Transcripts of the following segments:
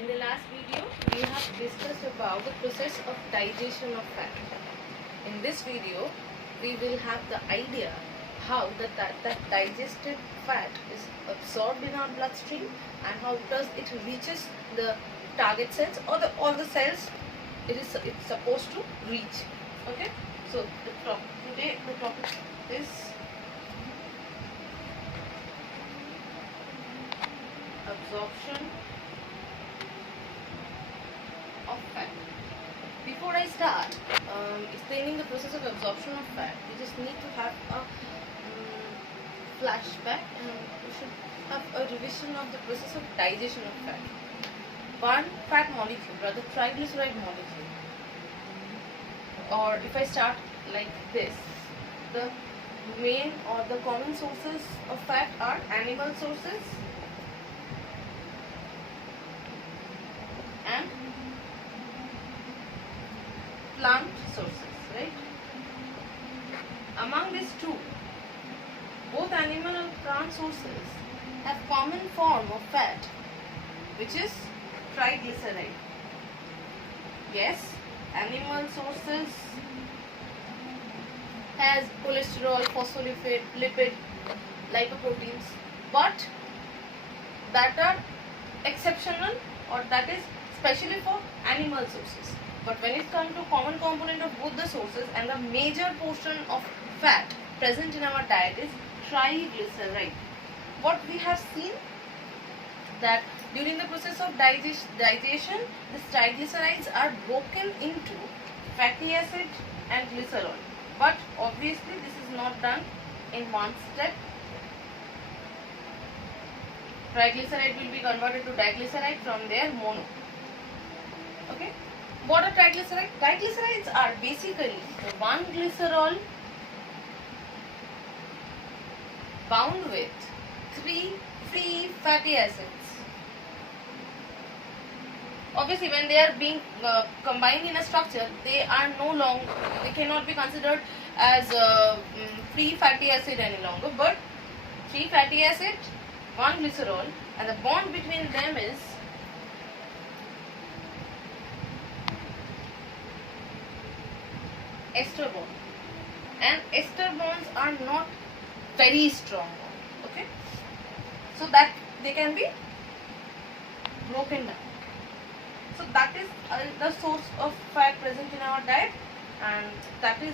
In the last video, we have discussed about the process of digestion of fat. In this video, we will have the idea how that digested fat is absorbed in our bloodstream and how does it reaches the target cells or the cells it's supposed to reach. Okay, so today the topic is absorption of fat. Before I start explaining the process of absorption of fat, we just need to have a flashback and we should have a revision of the process of digestion of fat. One fat molecule, rather triglyceride molecule, or if I start like this, the main or the common sources of fat are animal sources and plant sources, right? Among these two, both animal and plant sources have common form of fat, which is triglyceride. Yes, animal sources has cholesterol, phospholipid, lipid, lipoproteins, but that are exceptional or that is specially for animal sources. But when it comes to common component of both the sources and the major portion of fat present in our diet is triglyceride. What we have seen that during the process of digestion, these triglycerides are broken into fatty acid and glycerol. But obviously this is not done in one step. Triglyceride will be converted to diglyceride, from there mono. Okay. What are triglycerides? Triglycerides are basically the one glycerol bound with three free fatty acids. Obviously, when they are being combined in a structure, they cannot be considered as free fatty acid any longer. But three fatty acid, one glycerol, and the bond between them is ester bond, and ester bonds are not very strong. Okay, so that they can be broken down. So that is the source of fat present in our diet, and that is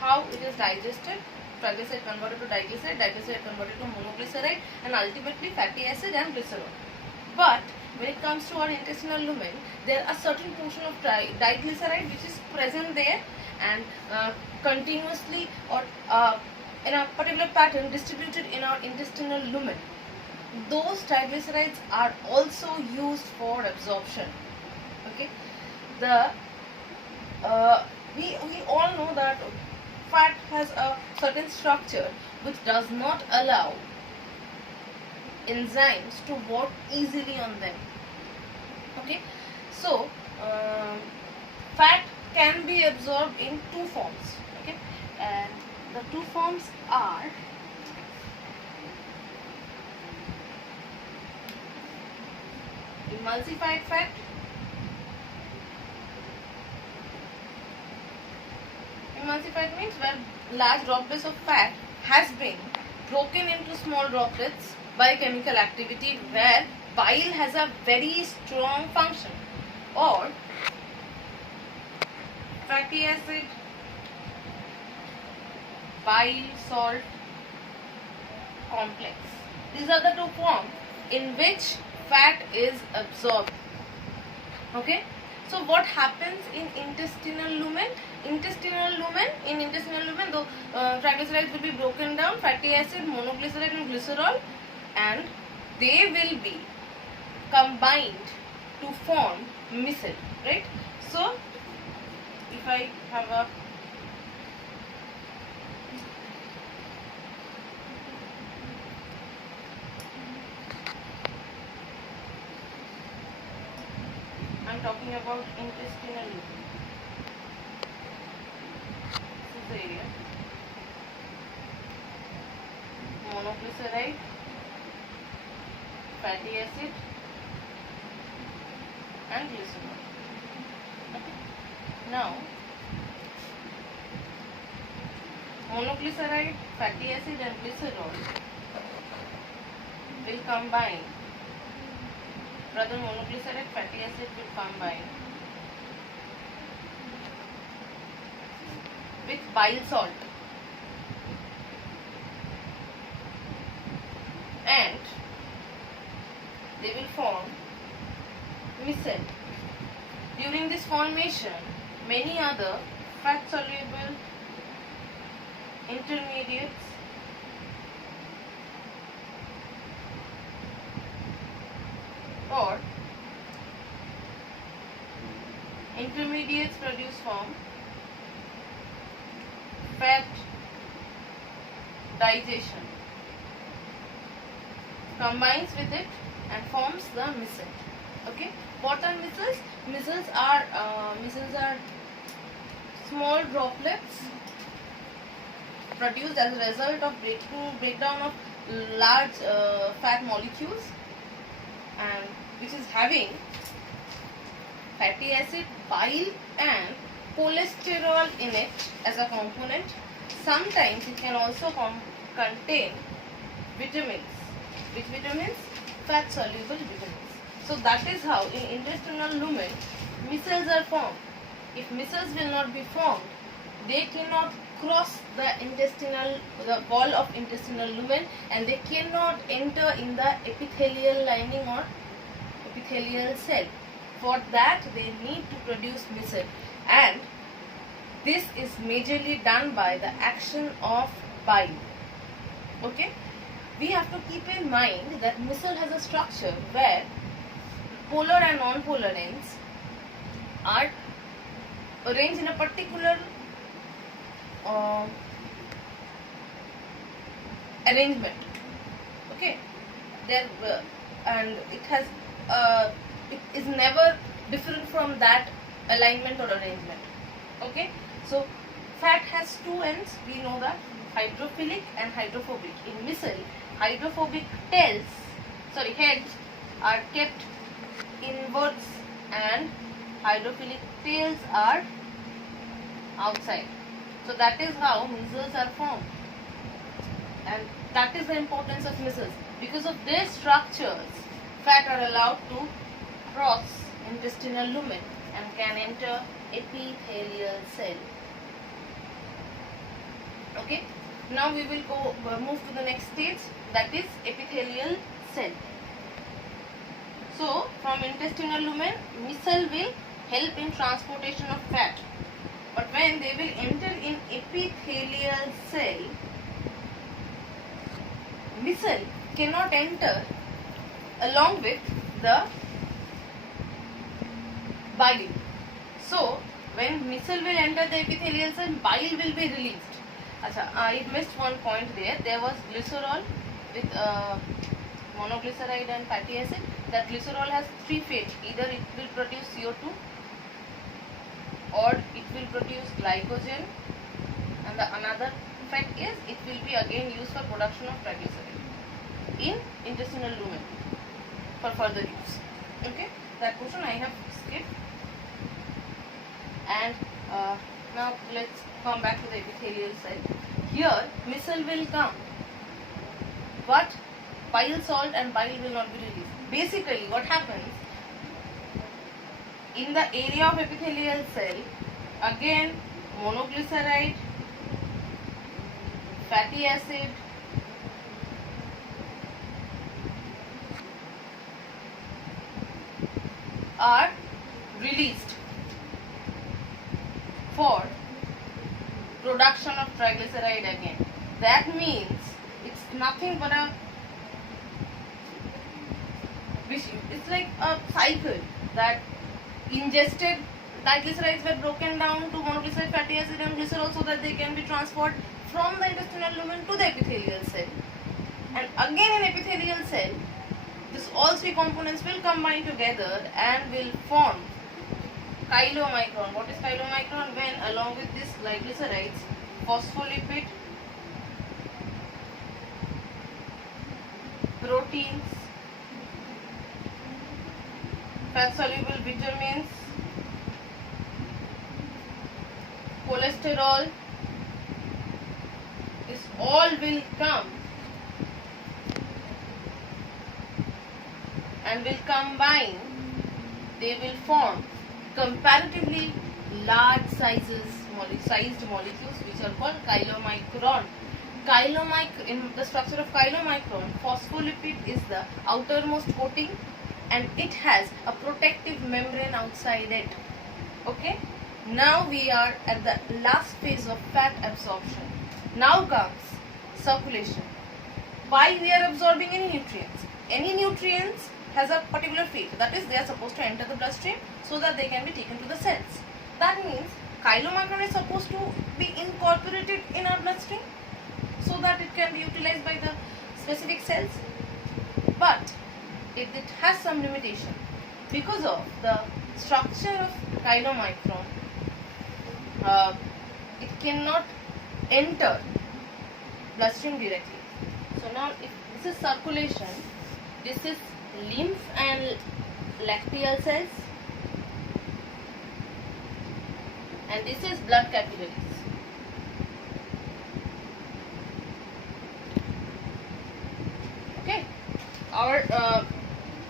how it is digested. Triglyceride converted to diglyceride, diglyceride converted to monoglyceride, and ultimately fatty acid and glycerol. But when it comes to our intestinal lumen, there are certain portion of diglyceride which is present there and continuously or in a particular pattern distributed in our intestinal lumen. Those triglycerides are also used for absorption. Okay, we all know that fat has a certain structure which does not allow enzymes to work easily on them. Okay, so fat can be absorbed in two forms. Okay, and the two forms are emulsified fat emulsified means where large droplets of fat has been broken into small droplets by chemical activity, where bile has a very strong function, or fatty acid, bile salt complex. These are the two forms in which fat is absorbed. Okay, so what happens in intestinal lumen? In intestinal lumen, the triglycerides will be broken down, fatty acid, monoglyceride and glycerol, and they will be combined to form micelle, right? So if I have a I'm talking about intestinal lumen. This is the area. Monoglyceride, fatty acid, and glycerol. Okay. Now, monoglyceride, fatty acid and glycerol will combine. Rather, monoglyceride, fatty acid will combine with bile salt and they will form micelle. During this formation, many other fat soluble intermediates or intermediates produced from fat digestion combines with it and forms the micelle. Okay, what are micelles? Micelles are small droplets produced as a result of breakdown of large fat molecules, and which is having fatty acid, bile and cholesterol in it as a component. Sometimes it can also contain vitamins. Which vitamins? Fat soluble vitamins. So that is how in intestinal lumen micelles are formed. If micelles will not be formed, they cannot cross the wall of intestinal lumen and they cannot enter in the epithelial lining or epithelial cell. For that they need to produce micelle, and this is majorly done by the action of bile. Okay, we have to keep in mind that micelle has a structure where polar and non-polar ends are arranged in a particular arrangement. Okay, there and it is never different from that alignment or arrangement. Okay, so fat has two ends, we know that, hydrophilic and hydrophobic. In micelle, hydrophobic heads are kept inwards and hydrophilic tails are outside. So that is how micelles are formed, and that is the importance of micelles. Because of their structures, fat are allowed to cross intestinal lumen and can enter epithelial cell. Okay, now we will move to the next stage, that is epithelial cell. So from intestinal lumen, micelle will help in transportation of fat, but when they will enter in epithelial cell, micelle cannot enter along with the bile. So when micelle will enter the epithelial cell, bile will be released. I missed one point there. There was glycerol with monoglyceride and fatty acid. That glycerol has three fates. Either it will produce CO2 or it will produce glycogen, and the another fat is it will be again used for production of triglyceride in intestinal lumen for further use. Okay, that portion I have skipped. And now let's come back to the epithelial cell. Here micelle will come, but bile salt and bile will not be released. Basically what happens in the area of epithelial cell, again monoglyceride, fatty acid, are released for production of triglyceride again. That means it's nothing but it's like a cycle, that ingested triglycerides were broken down to monoglyceride, fatty acid and glycerol so that they can be transferred from the intestinal lumen to the epithelial cell. And again in epithelial cell, all three components will combine together and will form chylomicron. What is chylomicron? When along with this glycerides, phospholipid, proteins, fat soluble vitamins, cholesterol, this all will come and will combine. They will form comparatively large sized molecules which are called chylomicron. In the structure of chylomicron, phospholipid is the outermost coating and it has a protective membrane outside it. Okay. Now we are at the last phase of fat absorption. Now comes circulation. Why we are absorbing any nutrients? Any nutrients has a particular fate, that is they are supposed to enter the bloodstream so that they can be taken to the cells. That means chylomicron is supposed to be incorporated in our bloodstream so that it can be utilized by the specific cells, but it has some limitation because of the structure of chylomicron. It cannot enter bloodstream directly. So now if this is circulation, this is lymph and lacteal cells, and this is blood capillaries. Okay, our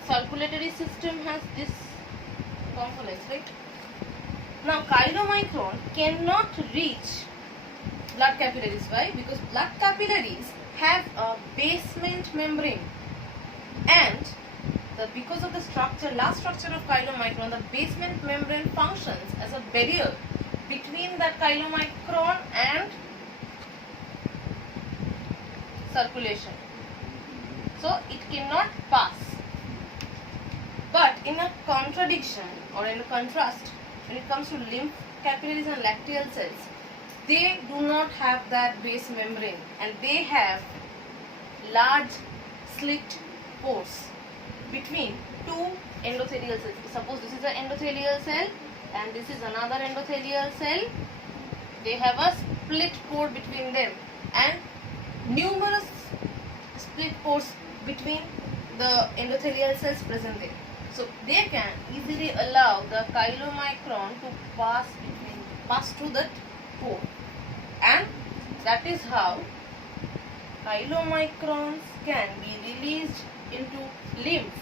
circulatory system has this components, right? Now chylomicron cannot reach blood capillaries. Why? Because blood capillaries have a basement membrane, and because of the last structure of chylomicron, the basement membrane functions as a barrier between that chylomicron and circulation. So it cannot pass. But in a contradiction or in a contrast, when it comes to lymph capillaries and lacteal cells, they do not have that base membrane and they have large slit pores between two endothelial cells. Suppose this is an endothelial cell and this is another endothelial cell. They have a split pore between them and numerous split pores between the endothelial cells present there. So they can easily allow the chylomicron to pass through that pore, and that is how chylomicrons can be released into lymph,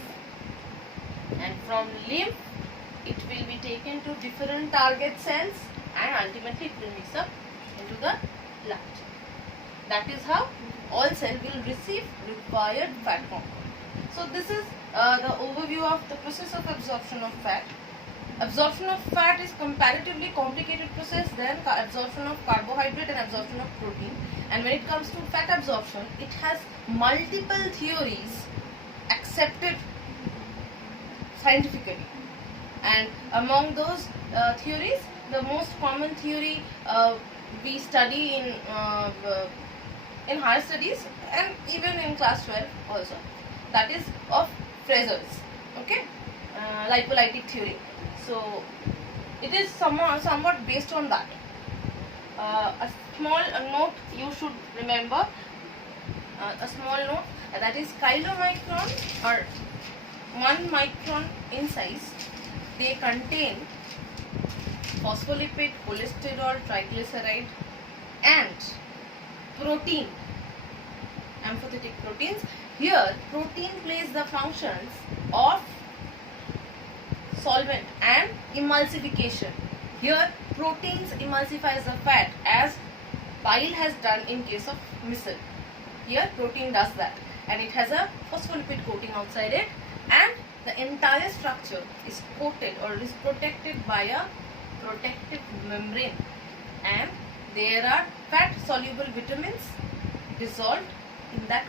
and from lymph it will be taken to different target cells and ultimately it will mix up into the blood. That is how all cells will receive required fat compound. So this is the overview of the process of absorption of fat. Absorption of fat is comparatively complicated process than absorption of carbohydrate and absorption of protein. And when it comes to fat absorption, it has multiple theories accepted scientifically. And among those theories, the most common theory we study in higher studies and even in class 12 also, that is of Fraser's, okay, lipolytic theory. So it is somewhat based on that. A small note you should remember, a small note, that is chylomicron or 1 micron in size. They contain phospholipid, cholesterol, triglyceride and protein, amphithetic proteins. Here protein plays the functions of solvent and emulsification. Here proteins emulsifies the fat as bile has done in case of missile. Here protein does that, and it has a phospholipid coating outside it, and the entire structure is coated or is protected by a protective membrane, and there are fat soluble vitamins dissolved in that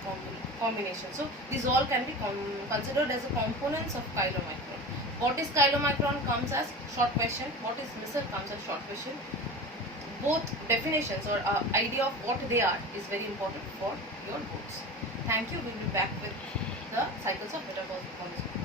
combination. So these all can be considered as a components of chylomicron. What is chylomicron comes as short question. What is missile comes as short question. Both definitions or idea of what they are is very important for your boards. Thank you. We will be back with the cycles of metabolic performance.